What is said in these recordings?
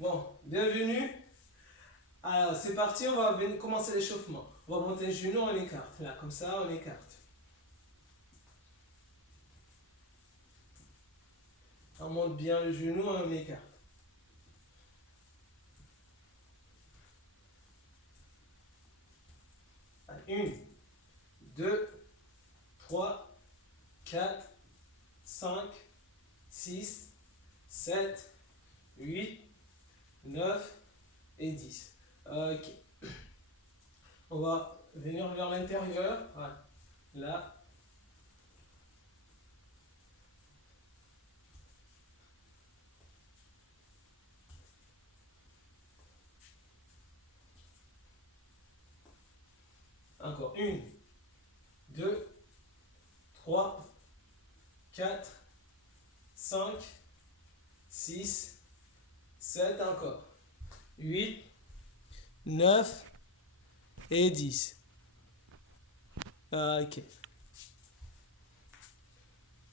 Bon, bienvenue. Alors, c'est parti, on va commencer l'échauffement. On va monter le genou, on écarte. Là, comme ça, on écarte. On monte bien le genou, on écarte. Allez, 1, 2, 3, 4, 5, 6, 7, 8, 9 et 10. Ok. On va venir vers l'intérieur. Voilà. Là. Encore 1, 2, 3, 4, 5, 6, 7, encore 8, 9 et 10. Ok.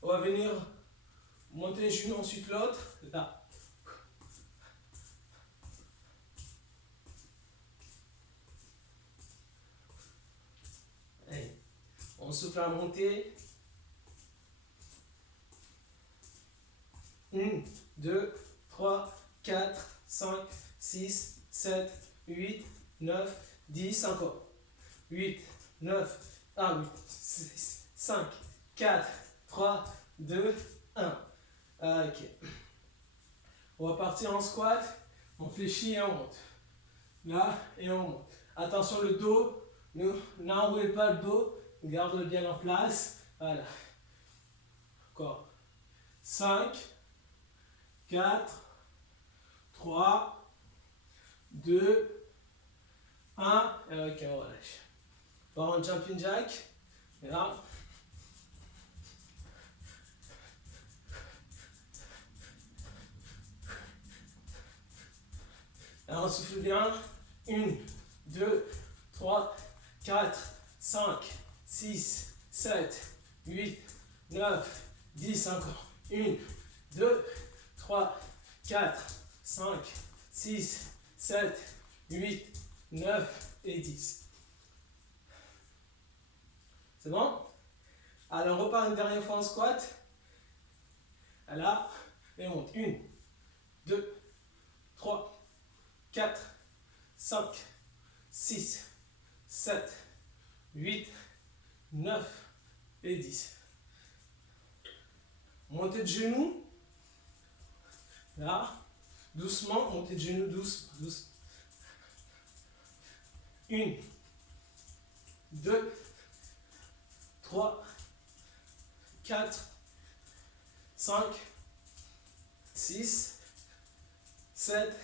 On va venir monter le genou, ensuite l'autre. Là. Allez. On souffle à monter. 1, 2, 3, 4, 5, 6, 7, 8, 9, 10, encore. 8, 9, 1, 8, 6, 5, 4, 3, 2, 1. Ok. On va partir en squat. On fléchit et on monte. Là, et on monte. Attention le dos. N'enroulez pas le dos. Garde-le bien en place. Voilà. Encore. 5, 4, 3, 2, 1. Ok, on relâche. On va en jumping jack. Et là. Alors on souffle bien. 1, 2, 3, 4, 5, 6, 7, 8, 9, 10. Encore. 1, 2, 3, 4, 5, 6, 7, 8, 9 et 10. C'est bon? Alors on repart une dernière fois en squat. Là, et on monte. 1, 2, 3, 4, 5, 6, 7, 8, 9 et 10. Montez de genoux. Là, doucement, montez de genoux, douce. 1, 2, 3, 4, 5, 6, 7,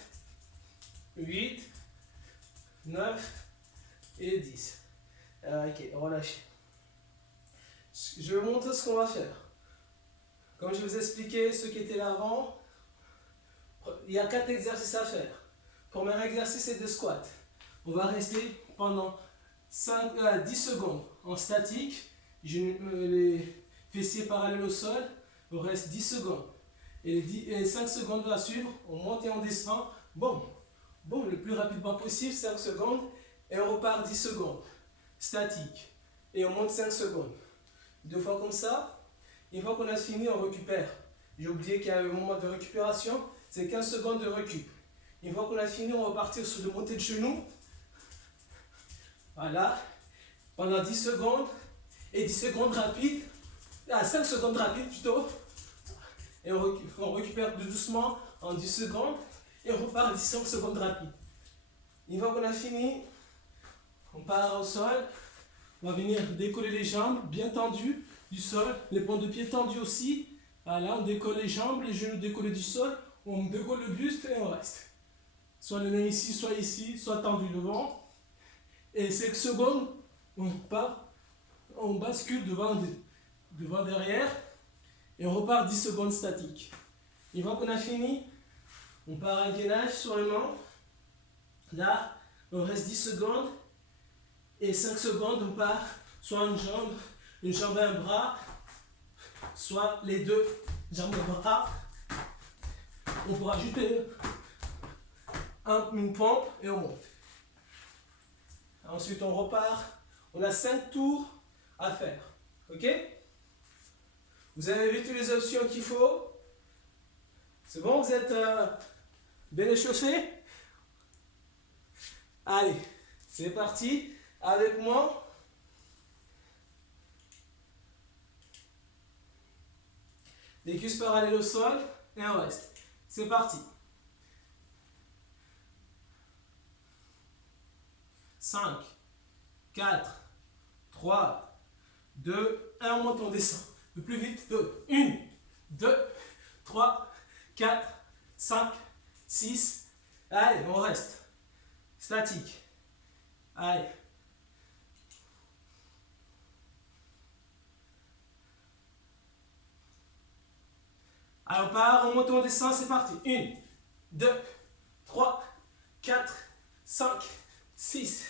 8, 9 et 10. Ok, relâchez. Je vais vous montrer ce qu'on va faire. Comme je vous ai expliqué, ceux qui étaient là avant, il y a 4 exercices à faire. Premier exercice, c'est de squat. On va rester pendant 10 secondes en statique, les fessiers parallèles au sol, on reste 10 secondes. Et les 5 secondes à suivre, on monte et on descend. Bon, le plus rapidement possible, 5 secondes, et on repart 10 secondes. Statique. Et on monte 5 secondes. 2 fois comme ça. Une fois qu'on a fini, on récupère. J'ai oublié qu'il y a un moment de récupération, c'est 15 secondes de récup. Une fois qu'on a fini, on va partir sur le montée de genoux. Voilà. Pendant 10 secondes. Et 10 secondes rapides. 5 secondes rapides plutôt. Et on récupère doucement en 10 secondes. Et on repart 10 secondes rapides. Une fois qu'on a fini, on part au sol. On va venir décoller les jambes bien tendues du sol. Les pointes de pied tendues aussi. Voilà, on décolle les jambes, les genoux décollés du sol. On décolle le buste et on reste. Soit les mains ici, soit tendu devant. Et 5 secondes, on part, on bascule devant derrière. Et on repart 10 secondes statique. Une fois qu'on a fini, on part à gainage sur les mains. Là, on reste 10 secondes. Et 5 secondes, on part soit une jambe et un bras, soit les deux jambes et bras. On peut rajouter une pompe et on monte. Ensuite, on repart. On a 5 tours à faire. Ok? Vous avez vu toutes les options qu'il faut? C'est bon? Vous êtes bien échauffés? Allez, c'est parti. Avec moi. Les cuisses parallèles au sol et on reste. C'est parti. 5, 4, 3, 2, 1, on monte, on descend. Le plus vite, 1, 2, 3, 4, 5, 6. Allez, on reste. Statique. Allez. Allez, on part, on monte, on descend, c'est parti. 1, 2, 3, 4, 5, 6.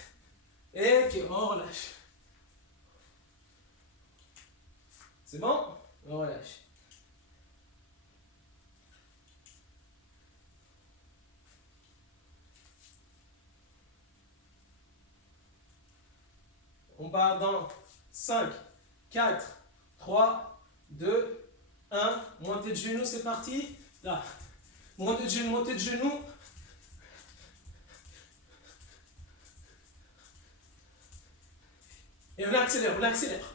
Et ok, on relâche. C'est bon? On relâche. On part dans 5, 4, 3, 2, 1. Montée de genoux, c'est parti. Là. Montée de genoux, montée de genoux. Et on accélère, on accélère.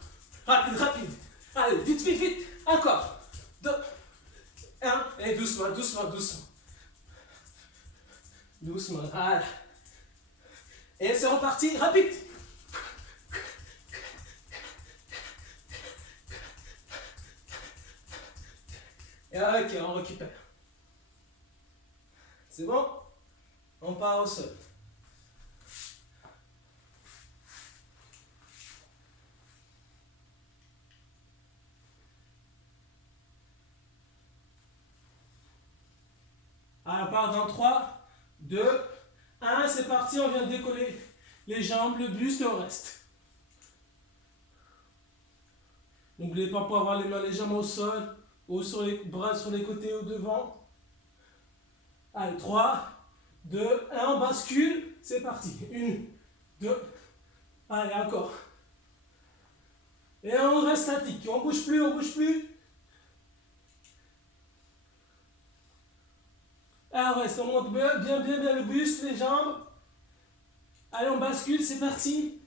Rapide, rapide. Allez, vite, vite, vite. Encore. 2, 1. Et doucement, doucement, doucement. Doucement, voilà. Et c'est reparti, rapide. Et ok, on récupère. C'est bon? On part au sol. Alors, on part dans 3, 2, 1. C'est parti, on vient de décoller les jambes, le buste et on reste. N'oubliez pas pour avoir les mains légèrement au sol, ou sur les bras sur les côtés ou devant. Allez, 3, 2, 1, on bascule. C'est parti. 1, 2, allez, encore. Et on reste statique. On bouge plus, on bouge plus. Allez, on reste, on monte bien, bien, bien, bien le buste, les jambes. Allez, on bascule, c'est parti.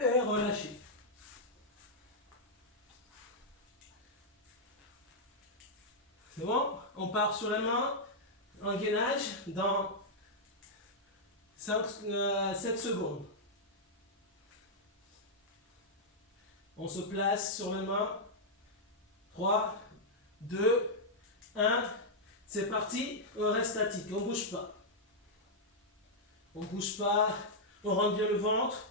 Et relâchez. C'est bon? On part sur la main, en gainage, dans 7 secondes. On se place sur la main. 3, 2, 1. C'est parti. On reste statique. On ne bouge pas. On ne bouge pas. On rentre bien le ventre.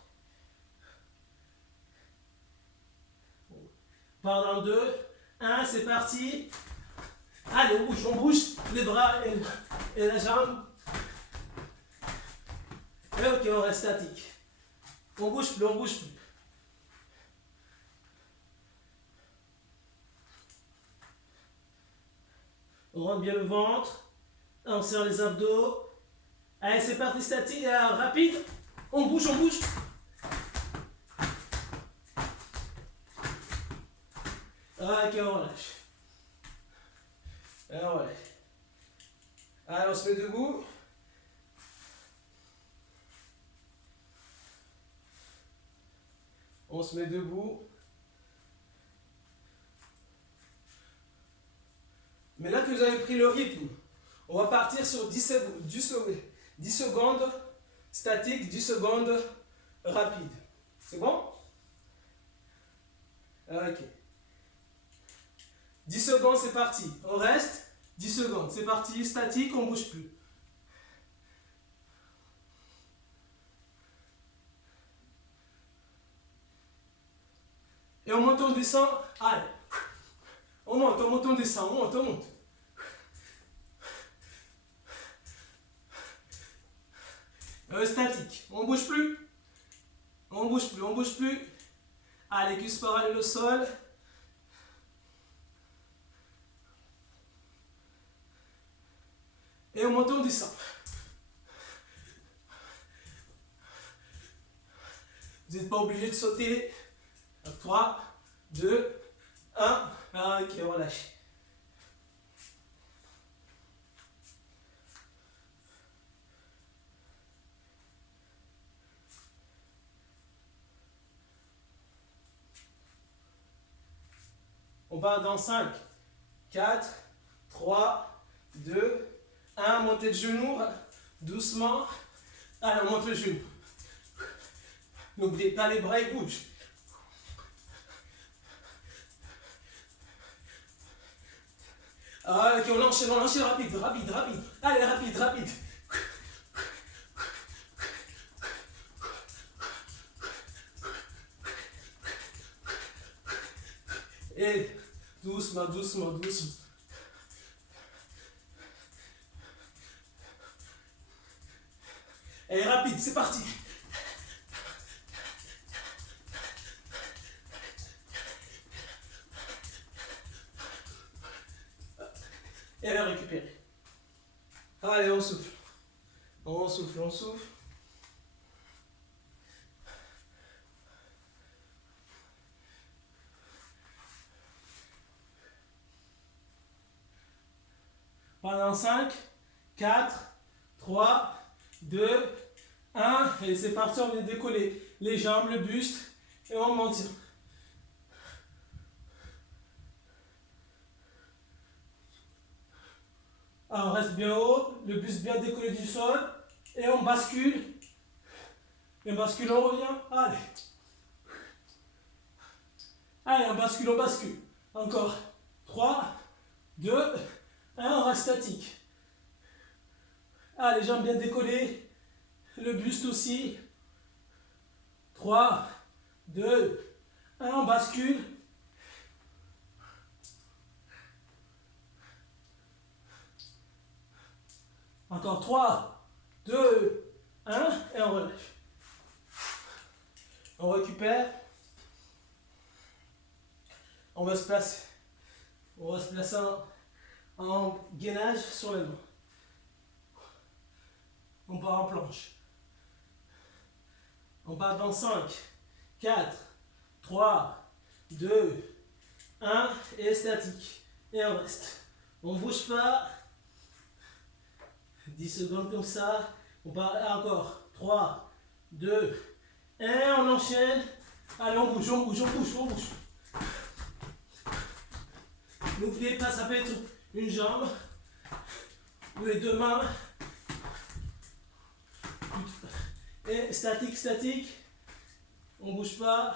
On part dans 2, 1. C'est parti. Allez, on bouge. Les bras et la jambe. Et ok, on reste statique. On bouge plus, on bouge plus. On rentre bien le ventre. On serre les abdos. Allez, c'est parti, statique, rapide. On bouge, on bouge. Ok, on relâche. Et on relâche. Allez, on se met debout. On se met debout. Mais là que vous avez pris le rythme, on va partir sur 10 secondes statique, 10 secondes rapide. C'est bon? Ok. 10 secondes, c'est parti. On reste. 10 secondes, c'est parti. Statique, on ne bouge plus. Et on monte, on descend. Allez. On monte, on monte, on descend. On monte, on monte. Statique. On ne bouge plus. On ne bouge plus, on ne bouge plus. Allez, cuisses parallèles au sol. Et on monte, on descend. Vous n'êtes pas obligé de sauter. 3, 2, 1. Ok, relâchez. On part dans 5, 4, 3, 2, 1. Montez le genou doucement. Allez, on monte le genou. N'oubliez pas les bras, ils bougent. Ah, ok, on enchaîne rapide, rapide, rapide. Allez, rapide, rapide. Et doucement, doucement, doucement. Et rapide, c'est parti. Et allez récupérer. Allez, on souffle. On souffle, on souffle. Pendant 5, 4, 3, 2, 1. Et c'est parti, on vient décoller les jambes, le buste. Et on monte. On reste bien haut, le buste bien décollé du sol. Et on bascule. Et on bascule, on revient. Allez. Allez, on bascule, on bascule. Encore. 3, 2, 1. On reste statique. Allez, les jambes bien décollées. Le buste aussi. 3, 2, 1. On bascule. Encore 3, 2, 1. Et on relâche. On récupère. On va se placer. On va se placer en gainage sur les mains. On part en planche. On part dans 5, 4, 3, 2, 1. Et statique. Et on reste. On ne bouge pas. 10 secondes comme ça. On part encore. 3, 2, 1. On enchaîne. Allez, on bouge, on bouge, on bouge, on bouge. N'oubliez pas, ça peut être une jambe ou les deux mains. Et statique, statique. On ne bouge pas.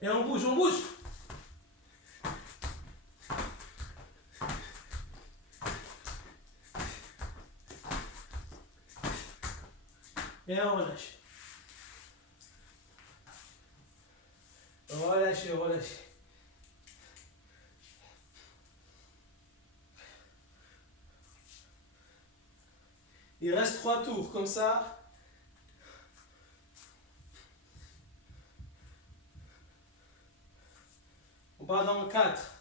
Et on bouge, on bouge. Et on relâche. Relâchez, relâchez. Il reste 3 tours, comme ça. On part dans 4,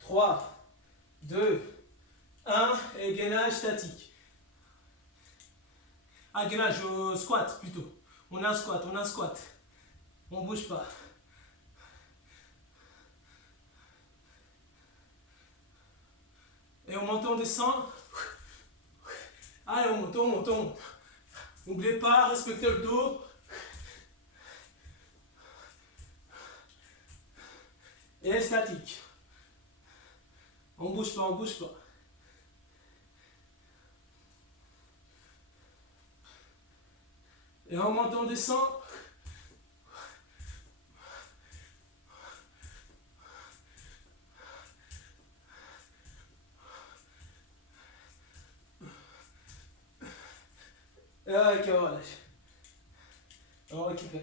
3, 2, 1. Et gainage statique. Ah, gainage squat plutôt. On a un squat, on a un squat. On ne bouge pas. Et on monte, on descend. Allez, on monte, on monte, on monte. N'oubliez pas, respectez le dos. Et statique. On ne bouge pas, on ne bouge pas. Et on monte, on descend. Et ok, on relâche. On récupère.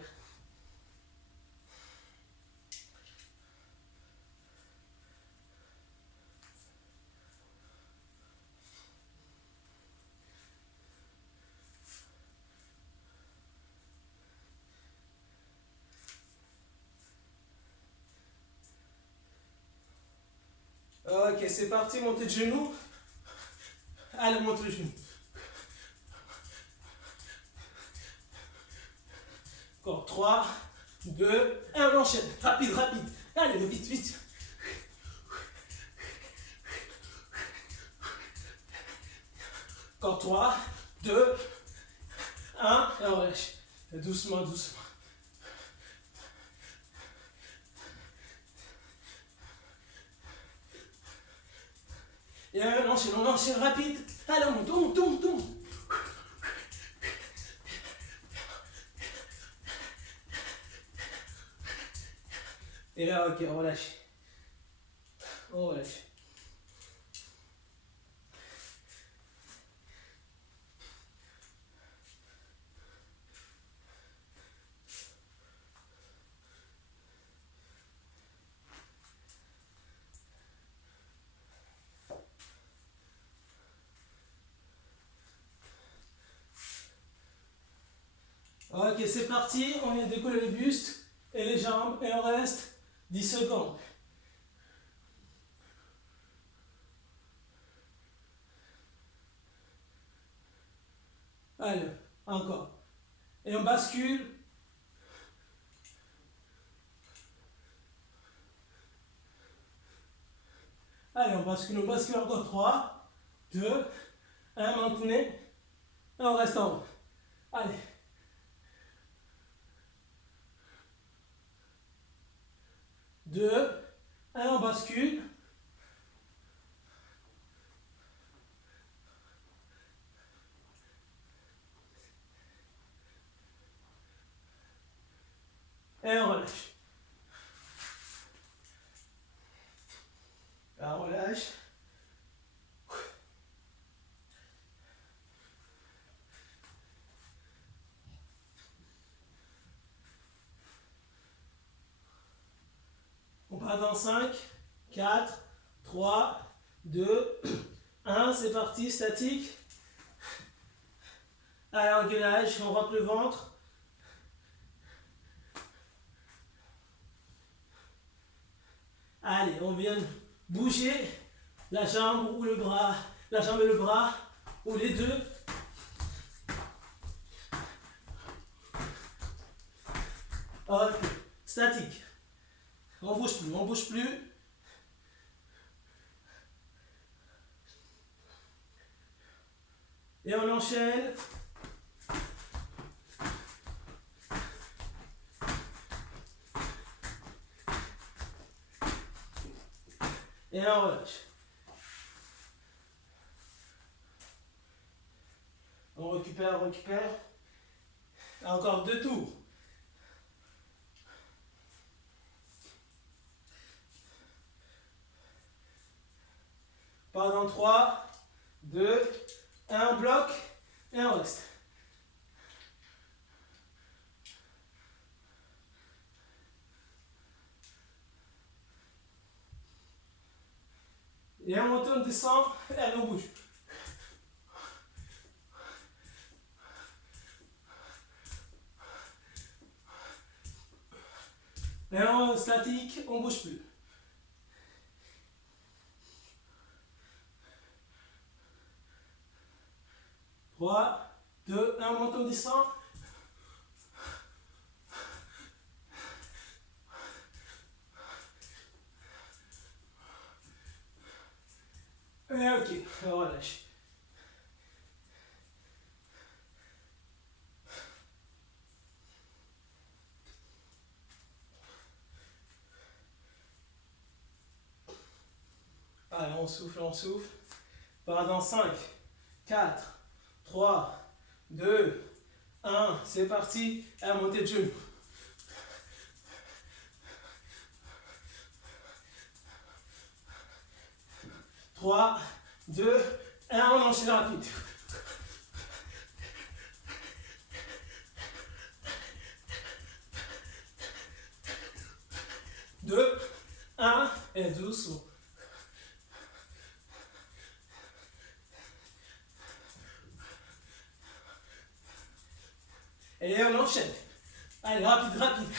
Ok, c'est parti, montez de genoux. Allez, monte le genou. Encore 3, 2, 1, on enchaîne. Rapide, rapide. Allez, vite, vite. Encore 3, 2, 1, et on relâche. Doucement, doucement. Et on enchaîne rapide. Allez, on monte, on monte, on monte, on monte. Et là, ok, on relâche. On relâche. Ok, c'est parti. On vient de décoller le buste et les jambes. Et on reste 10 secondes. Allez, encore. Et on bascule. Allez, on bascule encore 3, 2, 1, maintenez. Et on reste en haut. Allez. 2, 1, on bascule. Et on relâche. Là, on relâche. On part dans 5, 4, 3, 2, 1. C'est parti, statique. Allez, engainage, on rentre le ventre. Allez, on vient bouger la jambe ou le bras, la jambe et le bras, ou les deux. Ok, statique. On bouge plus, on bouge plus. Et on enchaîne. Et on relâche. On récupère, on récupère. Encore 2 tours. Pas dans 3, 2, 1, bloc. Et on reste. Et on monte, on descend, et on bouge. Et on statique, on bouge plus. Trois, deux, un, on monte, on descend. Et ok, on relâche. Allez, on souffle, on souffle. Part dans 5, 4, 3, 2, 1. C'est parti. Et montée de genoux. 3, 2, 1. On enchaîne rapide. 2, 1. Et doucement. Et on enchaîne. Allez, rapide, rapide.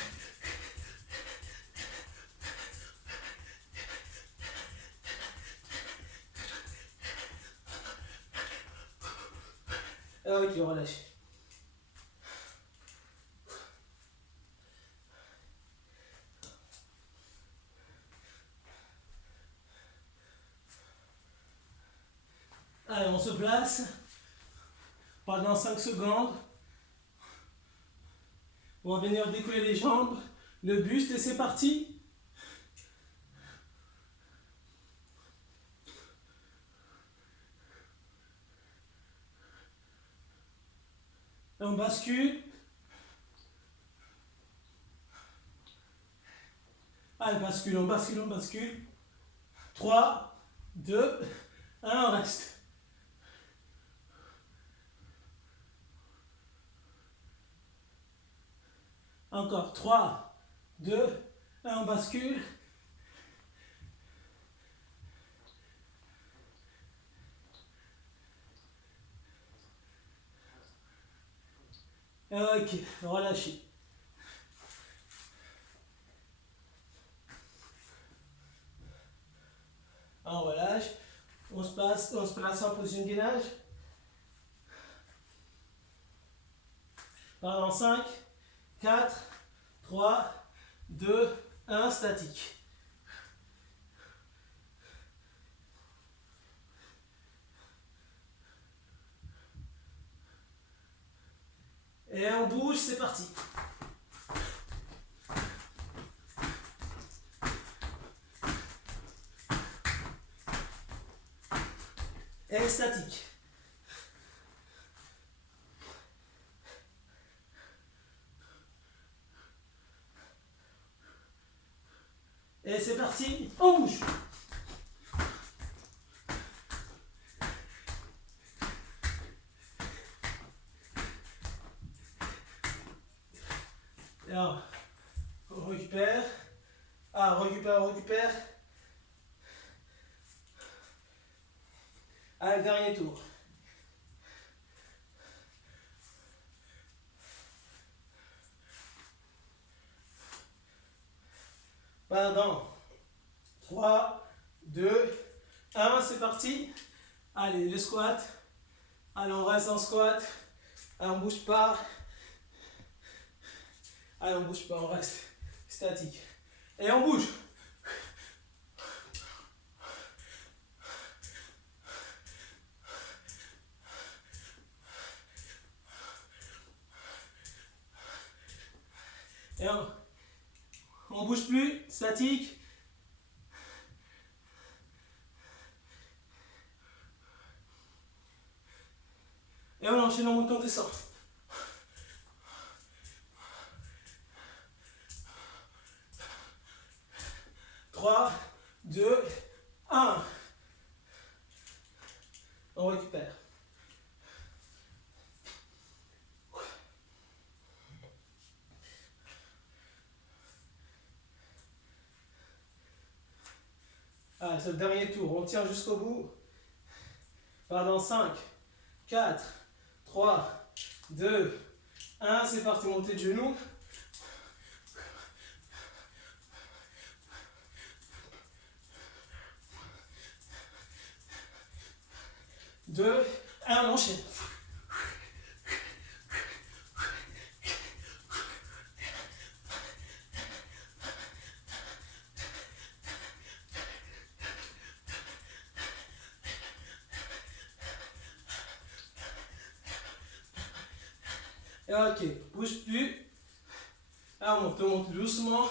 Ok, on relâche. Allez, on se place pendant 5 secondes. On va venir décoller les jambes, le buste et c'est parti. Et on bascule. Allez, bascule, on bascule, on bascule. 3, 2, 1, on reste. Encore 3, 2, 1, on bascule. Ok, relâchez. On relâche. On se place en position de gainage. Pendant 5, 4, 3, 2, 1, statique. Et on bouge, c'est parti. Et statique. Et c'est parti, on bouge. Et alors, on récupère. Ah, on récupère. Allez, dernier tour. Pardon. 3, 2, 1, c'est parti. Allez, le squat. Allez, on reste en squat. Allez, on bouge pas. Allez, on bouge pas, on reste statique. Et on bouge. Et on bouge plus, statique. Et on enchaîne en montant, descend. Trois, deux, un. On récupère. Ah, c'est le dernier tour. On tient jusqu'au bout. Pendant 5, 4, 3, 2, 1. C'est parti, montée de genoux. Deux, un, on enchaîne. Ok, bouge plus. Là, on monte doucement.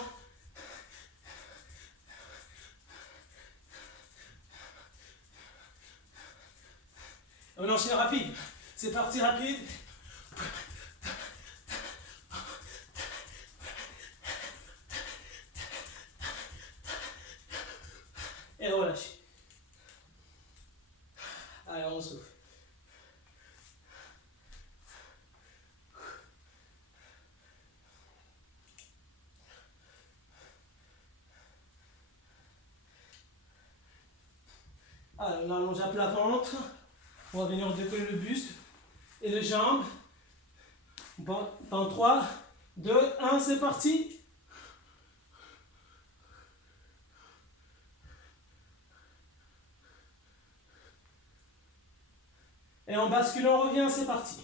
On enchaîne rapide. C'est parti rapide. Et relâche. Allez, on souffle. Allez, on allonge à plat ventre. On va venir décoller le buste et les jambes. Bon, dans 3, 2, 1, c'est parti. Et on bascule, on revient, c'est parti.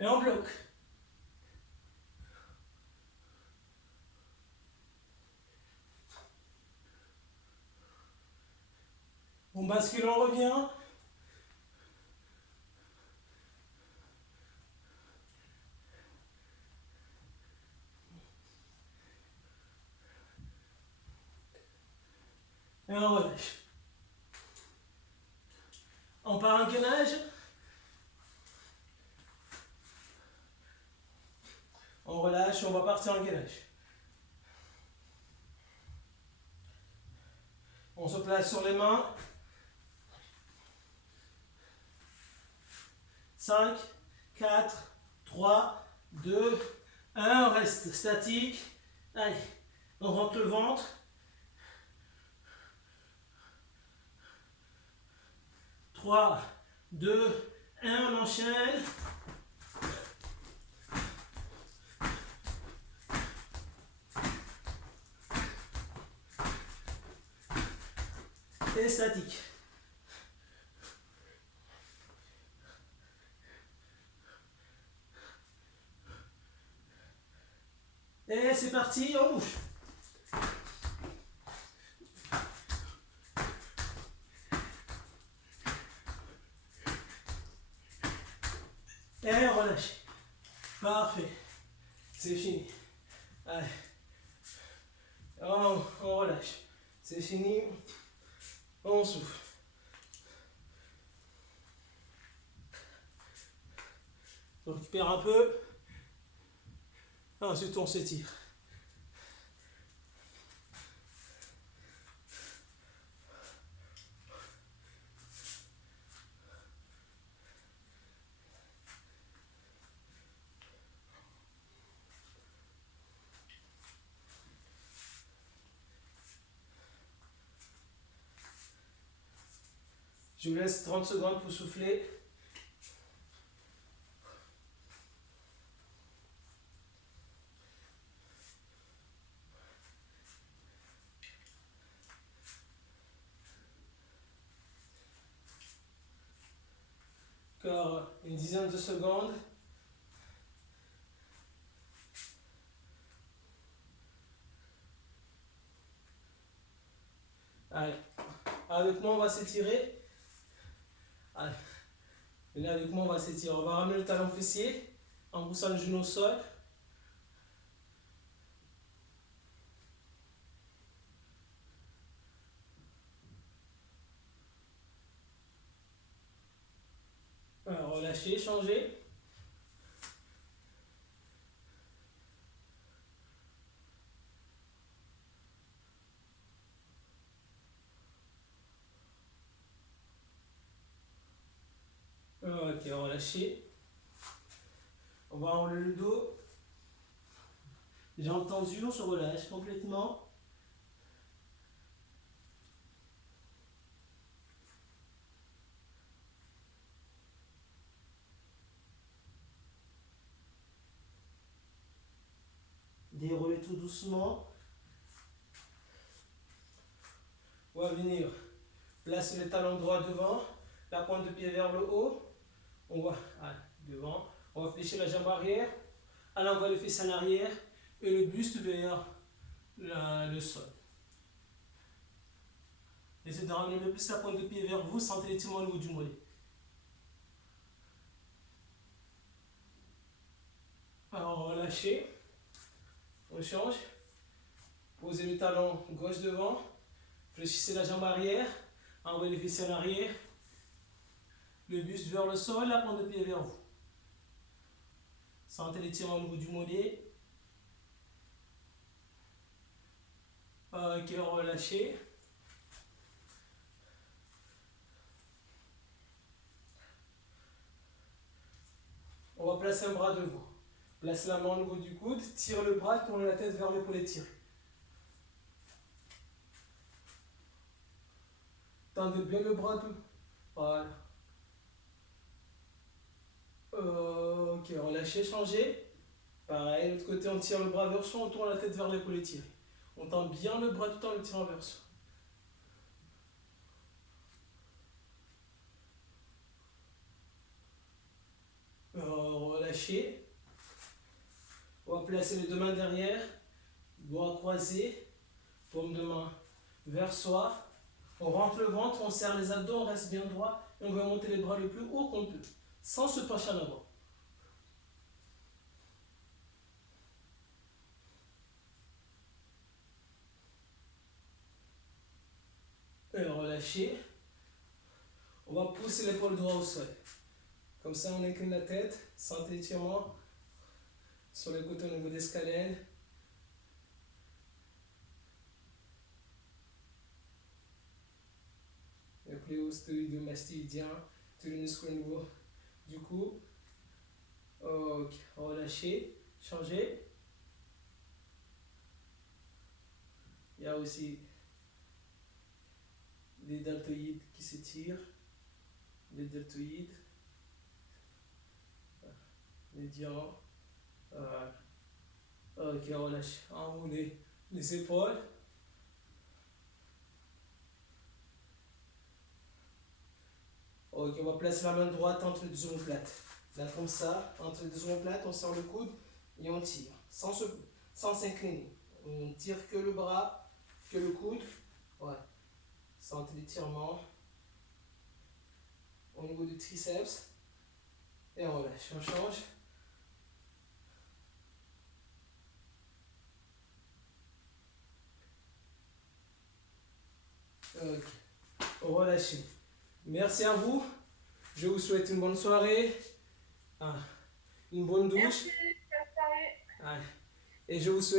Et on bloque. On bascule, on revient. Et on relâche. On part en gainage. On relâche, on va partir en gainage. On se place sur les mains. 5, 4, 3, 2, 1. On reste statique. Allez, on rentre le ventre. 3, 2, 1, on enchaîne. Et statique. Et c'est parti, on bouge. Et on relâche. Parfait. C'est fini. Allez. On relâche. C'est fini. On souffle. On récupère un peu. Ensuite, on s'étire. Je vous laisse 30 secondes pour souffler. Encore une dizaine de secondes. Allez, avec moi on va s'étirer. Allez, venez avec moi on va s'étirer. On va ramener le talon fessier en poussant le genou au sol. Alors, relâchez, changez. Ok, relâchez. On va enlever le dos. Jambes tendues, on se relâche complètement. Déroulez tout doucement. On va venir placer le talon droit devant, la pointe de pied vers le haut. On va, devant, on va fléchir la jambe arrière, à l'envoi le fessier en arrière et le buste vers le sol. Essayez de ramener le plus la pointe de pied vers vous, sentez l'étirement au niveau du mollet. Alors relâchez, on change, posez le talon gauche devant, fléchissez la jambe arrière, envoyez le fessier en arrière, le buste vers le sol, la pointe de pied vers vous. Sentez l'étirement au niveau du mollet. Ok, relâchez. On va placer un bras devant. Place la main au niveau du coude, tire le bras, tourne la tête vers l'épaule étirée. Tendez bien le bras tout. Voilà. Ok, relâchez, changez. Pareil, de l'autre côté, on tire le bras vers soi, on tourne la tête vers l'épaule étirée. On tend bien le bras tout en le tirant vers soi. Relâchez. placer les deux mains derrière, doigts croisés, paume de main vers soi. On rentre le ventre, on serre les abdos, on reste bien droit et on va monter les bras le plus haut qu'on peut, sans se pencher en avant. Et relâcher. On va pousser l'épaule droite au sol. Comme ça, on incline la tête, sentez l'étirement sur les côtés au niveau des scalènes. Le pliostoïdiomastoïdien, tous les muscles au niveau du cou. Ok, relâchez, changez. Il y a aussi les deltoïdes qui s'étirent, les deltoïdes, médian. Ok, relâche, enroulez les épaules. Ok, on va placer la main droite entre les deux omoplates. Là, comme ça, entre les deux omoplates, on sort le coude et on tire, sans s'incliner. On tire que le bras, que le coude. Ouais. Sentez l'étirement au niveau du triceps. Et on relâche, on change. Ok, relâchez. Merci à vous. Je vous souhaite une bonne soirée, une bonne douche. Merci, Et je vous souhaite